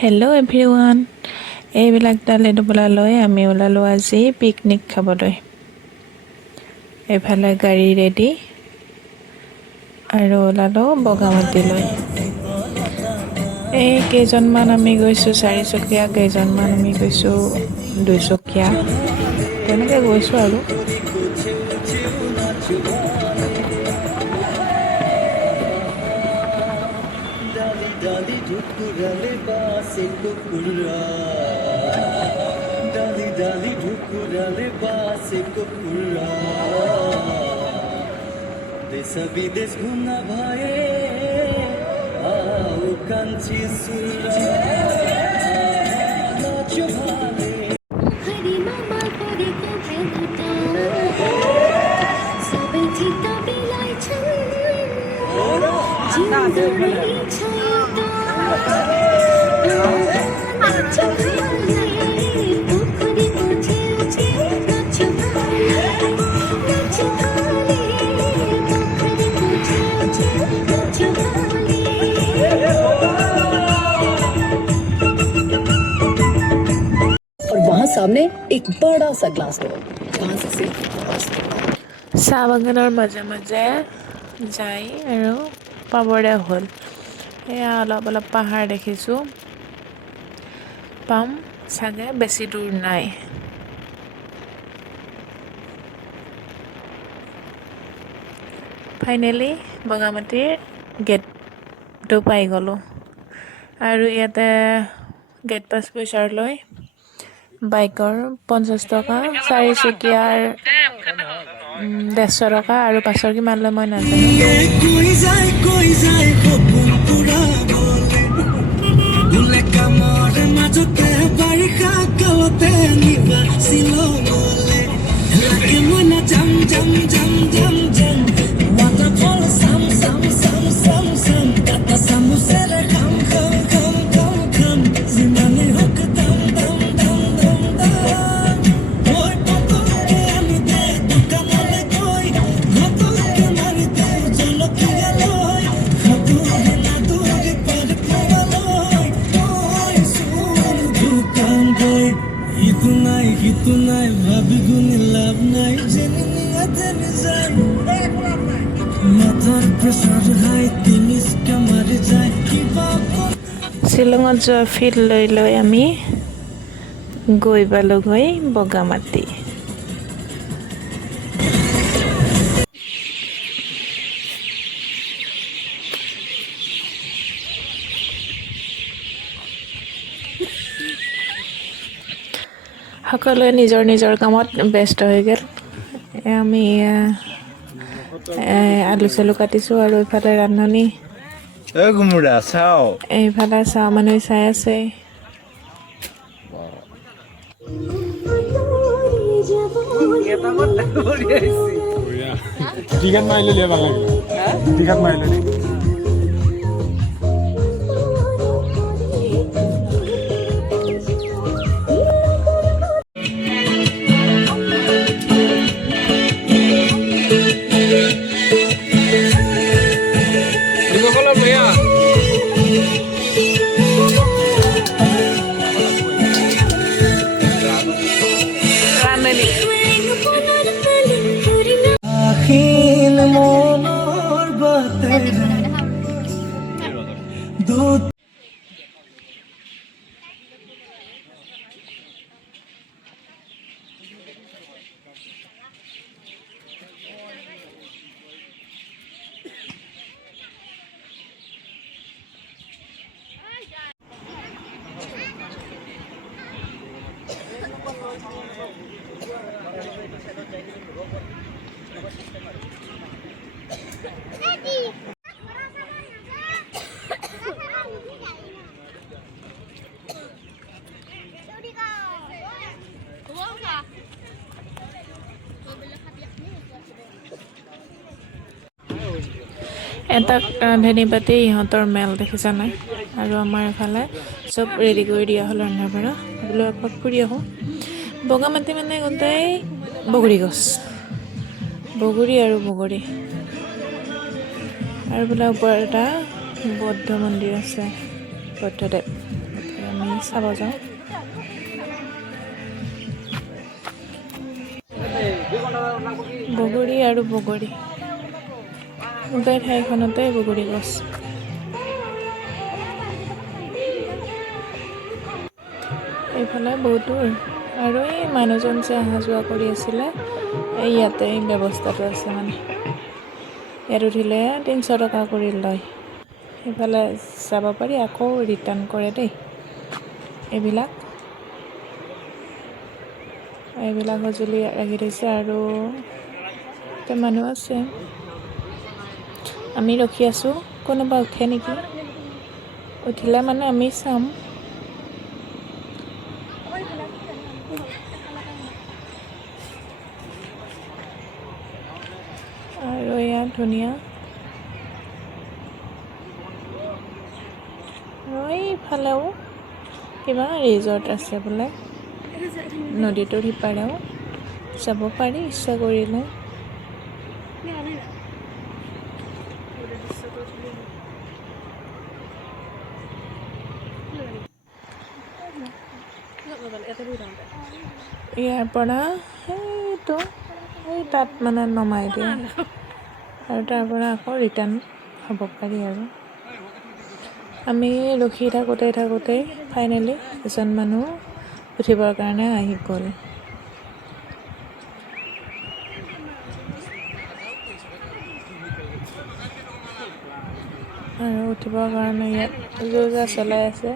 Hello' everyone, এইবিলাক তালে টোপোলালৈ আমি ওলালোঁ আজি পিকনিক খাবলৈ। এইফালে গাড়ী ৰেডি আৰু ওলালোঁ বগামাটিলৈ। এই কেইজনমান আমি গৈছোঁ চাৰিচকীয়া, কেইজনমান আমি গৈছোঁ দুচকীয়া, তেনেকৈ গৈছোঁ আৰু। डाली ढुकुरले बासेको फुलरा डाली ढुकुरले बासेको फुलरा देश विदेश घुम्न भए आऊ कान्छी सुरा नाच्यो भाले हरिमा माल परेको भेटा सबै चित्त बिलाइ छन् जिउँदो रहेछ और वहाँ सामने एक बड़ा सा ग्लास डोर से চাহ বাগানৰ মাজে মাজে যাই আৰু পাবৰে হ'ল। এয়া অলপ অলপ পাহাৰ দেখিছোঁ, পাম চাগে, বেছি দূৰ নাই। ফাইনেলি বগামাটিৰ গেটটো পাই গ'লোঁ আৰু ইয়াতে গেট পাছ পইচাৰ লৈ বাইকৰ 50 টকা, চাৰিচকীয়াৰ 150 টকা আৰু পাছৰ কিমান লয় মই নাজানো। কৈ যায় সপোন পুৰা বোলে কামৰ মাজতে বাৰিষা কালতে নিবাচিল বোলে লাগে মই না যাম যাম যাম যাম যাম ৱাটাৰফল চাম চাম চাম চাম চাম কাটা চামুচেৰে খাম খাম খাম খাম খাম যিমানেই হওক দাম দাম দাম দাম দাম মই পতককে আনি দে দোকানলৈ গৈ ঘপককে মাৰি দে জলকীয়া লৈ সাধু হেলা দূৰি পাৰ পোৱালৈ মই চোন দোকান গৈ সিটো নাই ভাবি গুণি লাভ নাই যেনি নিয়াতেনি যাম মাথাৰ প্ৰেছাৰ হাই তিনিচকা মাৰি যায় কিবা শ্বিলঙত যোৱা ফিল লৈ লৈ আমি গৈ পালোঁগৈ বগামাটি। সকলোৱে নিজৰ নিজৰ কামত ব্যস্ত হৈ গ'ল। আমি আলু চালু কাটিছোঁ আৰু এইফালে ৰান্ধনি, গুমৰা চাও এইফালে চাহ মানুহ চাই আছে। টিকেট মাৰিলে ভাল লাগিব, টিকেট মাৰিলে আহিল মনৰ বাটেৰে দুটা এটা ৰান্ধনি পাতি ইহঁতৰ মেল দেখিছা নাই। আৰু আমাৰ এফালে চব ৰেডি কৰি দিয়া হ'ল ৰন্ধাৰ পৰা। বোলো এপাক ফুৰি আহোঁ। বগামাটি মানে গোটেই বগৰী গছ, বগৰী আৰু বগৰী। আৰু বোলে ওপৰত এটা বৌদ্ধ মন্দিৰ আছে, বৌদ্ধদেৱ। আমি চাব যাওঁ বগৰী আৰু বগৰী উদাই ঠাইখনতে বগৰী গছ এইফালে বহুত দূৰ আৰু এই মানুহজন যে অহা যোৱা কৰি আছিলে এই ইয়াতে এই ব্যৱস্থাটো আছে মানে ইয়াত উঠিলে 300 টকা কৰি লয় সেইফালে যাব পাৰি আকৌ ৰিটাৰ্ণ কৰে দেই এইবিলাক সঁজুলি ৰাখি থৈছে আৰু এতিয়া মানুহ আছে আমি ৰখি আছোঁ কোনোবা উঠে নেকি উঠিলে মানে আমি চাম আৰু ইয়াত ধুনীয়া আৰু এইফালেও কিবা ৰিজৰ্ট আছে বোলে নদীটোৰ সিপাৰেও যাব পাৰি ইচ্ছা কৰিলে ইয়াৰ পৰা সেইটো এই তাত মানে নমাই দিয়ে আৰু তাৰ পৰা আকৌ ৰিটাৰ্ণ হ'ব পাৰি আৰু আমি ৰখি থাকোঁতে ফাইনেলি এজন মানুহ উঠিবৰ কাৰণে আহি গ'ল আৰু উঠিবৰ কাৰণে ইয়াত যা চলাই আছে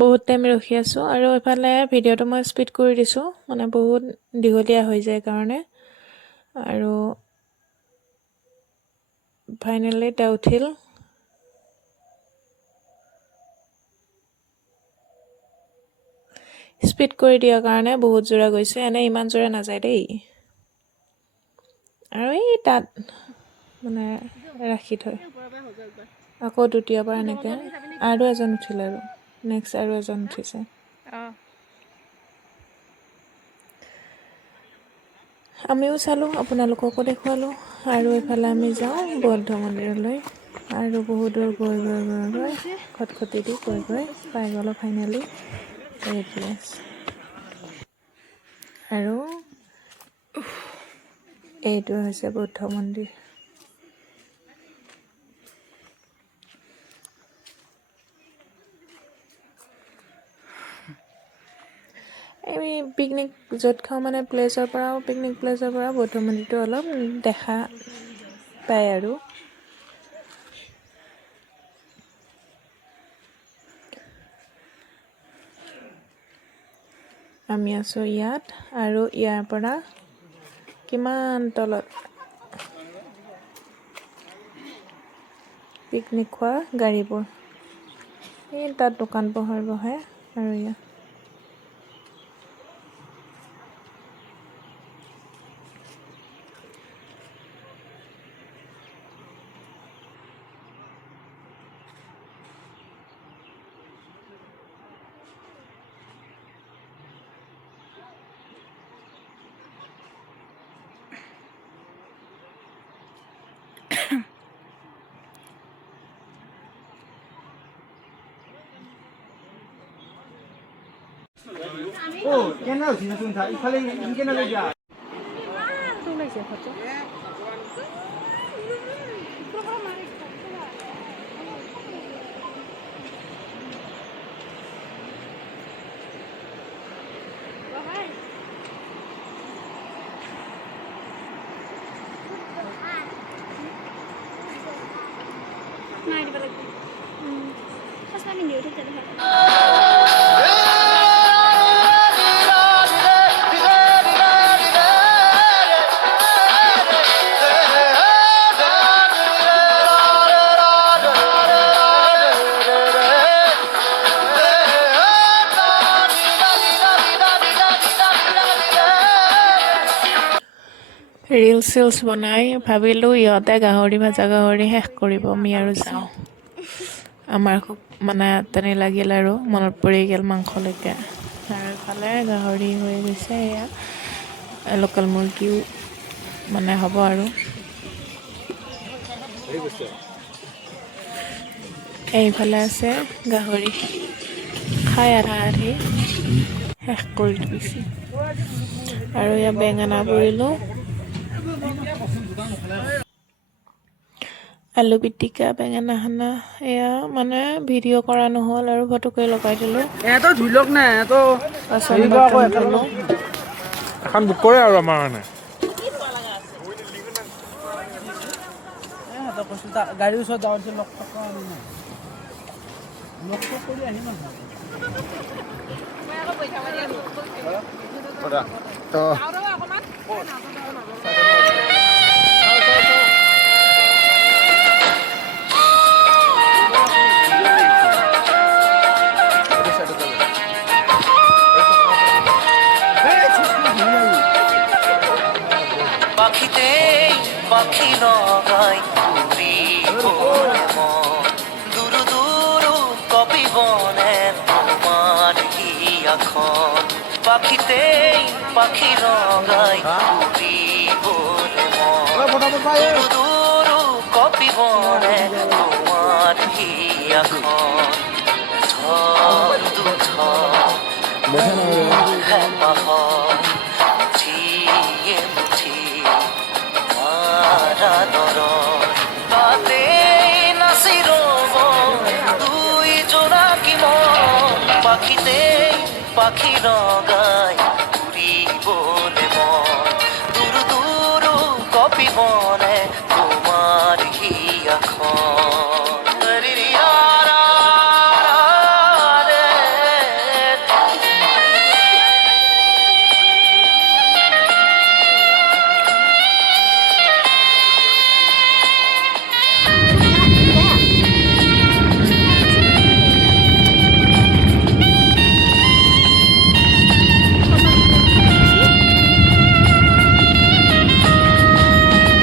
বহুত টাইম ৰখি আছোঁ আৰু এইফালে ভিডিঅ'টো মই স্পীড কৰি দিছোঁ মানে বহুত দীঘলীয়া হৈ যায় কাৰণে আৰু ফাইনেলি তেওঁ উঠিল স্পীড কৰি দিয়াৰ কাৰণে বহুত জোৰা গৈছে এনে ইমান জোৰা নাযায় দেই আৰু এই তাত মানে ৰাখি থয় আকৌ দ্বিতীয়বাৰ এনেকৈ আৰু এজন উঠিল আৰু নেক্সট আৰু এজন উঠিছে আমিও চালোঁ আপোনালোককো দেখুৱালোঁ আৰু এইফালে আমি যাওঁ বৌদ্ধ মন্দিৰলৈ আৰু বহুত দূৰ গৈ খটখটি দি গৈ পাই গ'লোঁ ফাইনেলি এই প্লেচ আৰু এইটো হৈছে বৌদ্ধ মন্দিৰ আমি পিকনিক য'ত খাওঁ মানে পিকনিক প্লেচৰ পৰা বৌদ্ধ মন্দিৰটো অলপ দেখা পায় আৰু আমি আছোঁ ইয়াত আৰু ইয়াৰ পৰা কিমান তলত পিকনিক খোৱা গাড়ীবোৰ এই তাত দোকান পোহাৰ বহে আৰু ইয়াত কেনে হৈছিল চোন ইফালে কেনে লৈ যা নাই দিব লাগিব সঁচা পিন্ধি উঠি যাব ৰিলচ বনাই ভাবিলোঁ ইহঁতে গাহৰি ভাজা গাহৰি শেষ কৰিব আমি আৰু যাওঁ আমাৰ খুব মানে টানি লাগিল আৰু মনত পৰি গ'ল মাংসলৈকে আৰু ইফালে গাহৰি হৈ গৈছে এয়া লোকেল মুৰ্গীও মানে হ'ব আৰু এইফালে আছে গাহৰি খাই আধা আধি শেষ কৰি দিছে আৰু ইয়াত বেঙেনা পুৰিলোঁ আলু পিটিকা বেঙেনা খানা এয়া মানে ভিডিঅ' কৰা নহ'ল আৰু ফটোকে লগাই দিলোঁ এটো ধুই লওক না এটো বাচন বৰ্তন ধুলোঁ এখন বুক কৰে আৰু আমাৰ কাৰণে গাড়ীৰ ওচৰত যাওঁতে লগ থকা নাই লগ কৰি আহিম তো পাখিতে পাখি লগাই দূর দূর কপি বনে তোমার হিয়াখন পাখিতে পাখি লগাই দূর দূর কপি বনে তোমার হিয়াখন ঝড় দুঝড় হেপাহর মুঠিয়ে মুঠি মারাদর তাতে নাচি রব দুই জোড়া কি মন পাখিতে পাখি লগাই উড়িবলে মন দূর দূর কপি বনে